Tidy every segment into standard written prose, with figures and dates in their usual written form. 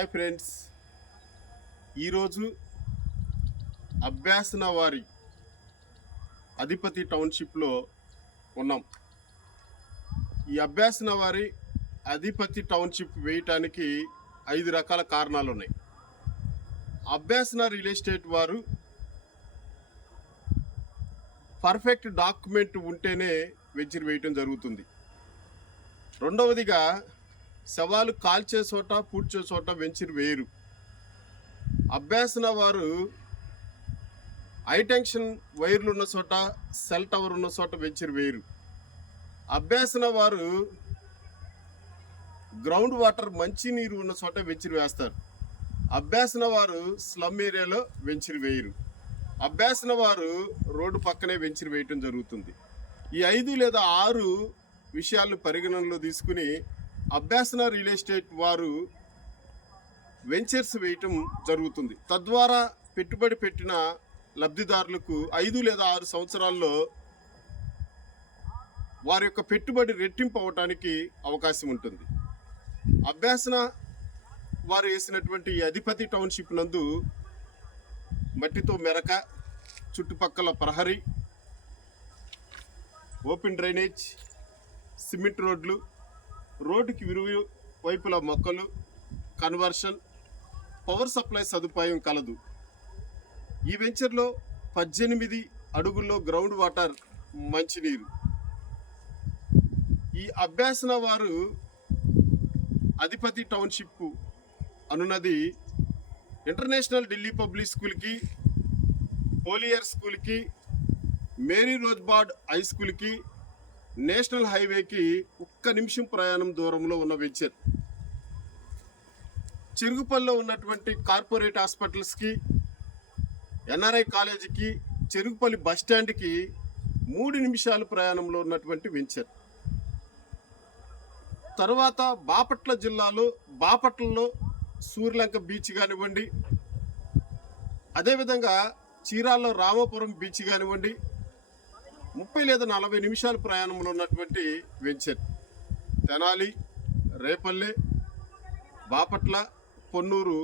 Hi friends, ఈరోజు అభ్యాసన వారి అధిపతి టౌన్షిప్లో ఉన్నాం. ఈ అభ్యాసన వారి అధిపతి టౌన్షిప్ వేయటానికి 5 రకాల కారణాలు ఉన్నాయి. అభ్యాసన రియల్ ఎస్టేట్ వారు పర్ఫెక్ట్ డాక్యుమెంట్ ఉంటేనే వెంచర్ వేయటం జరుగుతుంది. రెండవదిగా, శవాలు కాల్చే చోట పూడ్చే చోట వెంచర్ వేయరు. అభ్యాసన వారు హైటెన్షన్ వైర్లు ఉన్న చోట, సెల్ టవర్ ఉన్న చోట వెంచర్ వేయరు. అభ్యాసన వారు గ్రౌండ్ వాటర్ మంచినీరు ఉన్న చోట వెంచర్ వేస్తారు. అభ్యాసన వారు స్లమ్ ఏరియాలో వెంచర్ వేయరు. అభ్యాసన వారు రోడ్డు పక్కనే వెంచర్ వేయటం జరుగుతుంది. ఈ 5 లేదా 6 విషయాలను పరిగణనలో తీసుకుని అభ్యాసన రియల్ ఎస్టేట్ వారు వెంచర్స్ వేయటం జరుగుతుంది. తద్వారా పెట్టుబడి పెట్టిన లబ్ధిదారులకు 5 లేదా 6 సంవత్సరాల్లో వారి యొక్క పెట్టుబడి రెట్టింపు అవటానికి అవకాశం ఉంటుంది. అభ్యాసన వారు వేసినటువంటి ఈ అధిపతి టౌన్షిప్ నందు మట్టితో మెరక, చుట్టుపక్కల ప్రహరీ, ఓపెన్ డ్రైనేజ్, సిమెంట్ రోడ్లు, రోడ్డుకి ఇరు వైపుల మొక్కలు, కన్వర్షన్, పవర్ సప్లై సదుపాయం కలదు. ఈ వెంచర్లో 18 అడుగుల్లో గ్రౌండ్ వాటర్ మంచినీరు. ఈ అభ్యాసన వారు అధిపతి టౌన్షిప్ అనున్నది ఇంటర్నేషనల్ ఢిల్లీ పబ్లిక్ స్కూల్కి, హోలియర్ స్కూల్కి, మేరీ రోజ్బార్డ్ హై స్కూల్కి, నేషనల్ హైవేకి 1 నిమిషం ప్రయాణం దూరంలో ఉన్న వెంచర్. చెరుగుపల్లిలో ఉన్నటువంటి కార్పొరేట్ హాస్పిటల్స్కి, ఎన్ఆర్ఐ కాలేజీకి, చెరుగుపల్లి బస్టాండ్కి 3 నిమిషాల ప్రయాణంలో ఉన్నటువంటి వెంచర్. తర్వాత బాపట్ల జిల్లాలో బాపట్లలో సూర్యలంక బీచ్ కానివ్వండి, అదేవిధంగా చీరాల్లో రామాపురం బీచ్ కానివ్వండి, 30 లేదా 40 నిమిషాల ప్రయాణంలో ఉన్నటువంటి వెంచర్. తెనాలి, రేపల్లె, బాపట్ల, పొన్నూరు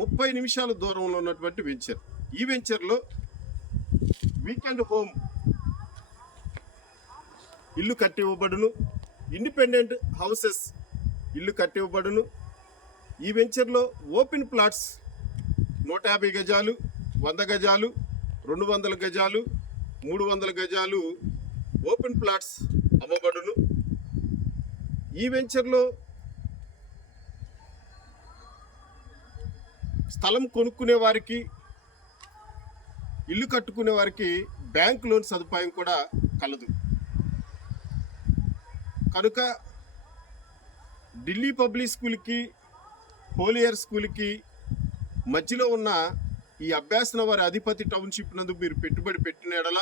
30 నిమిషాల దూరంలో ఉన్నటువంటి వెంచర్. ఈ వెంచర్లో వీకెండ్ హోమ్ ఇల్లు కట్టివ్వబడును, ఇండిపెండెంట్ హౌసెస్ ఇల్లు కట్టివ్వబడును. ఈ వెంచర్లో ఓపెన్ ప్లాట్స్ 150 గజాలు, 100 గజాలు, 200 గజాలు, 300 గజాలు ఓపెన్ ప్లాట్స్ అమ్మబడును. ఈ వెంచర్లో స్థలం కొనుక్కునే వారికి, ఇల్లు కట్టుకునే వారికి బ్యాంక్ లోన్ సదుపాయం కూడా కలదు. కనుక ఢిల్లీ పబ్లిక్ స్కూల్కి, హోలియర్ స్కూల్కి మధ్యలో ఉన్న ఈ అభ్యాసన వారి అధిపతి టౌన్షిప్ నందు మీరు పెట్టుబడి పెట్టిన ఎడల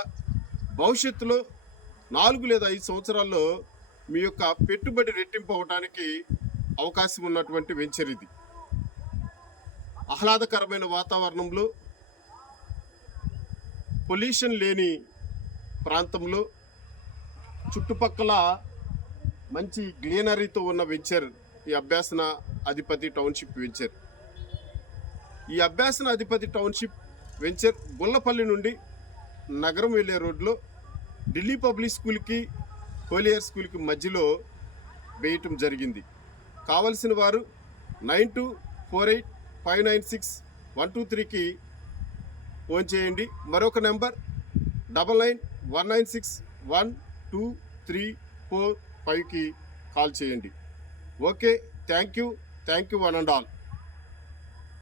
భవిష్యత్తులో 4 లేదా 5 సంవత్సరాల్లో మీ యొక్క పెట్టుబడి రెట్టింపు అవడానికి అవకాశం ఉన్నటువంటి వెంచర్ ఇది. ఆహ్లాదకరమైన వాతావరణంలో, పొల్యూషన్ లేని ప్రాంతంలో, చుట్టుపక్కల మంచి గ్రీనరీతో ఉన్న వెంచర్ ఈ అభ్యాసన అధిపతి టౌన్షిప్ వెంచర్. ఈ అభ్యాసన అధిపతి టౌన్షిప్ వెంచర్ గుల్లపల్లి నుండి నగరం వెళ్ళే రోడ్లో ఢిల్లీ పబ్లిక్ స్కూల్కి, హోలియర్ స్కూల్కి మధ్యలో వేయటం జరిగింది. కావలసిన వారు 9248596123కి ఫోన్ చేయండి. మరొక నెంబర్ 9919612345కి కాల్ చేయండి. Okay, thank you one and all.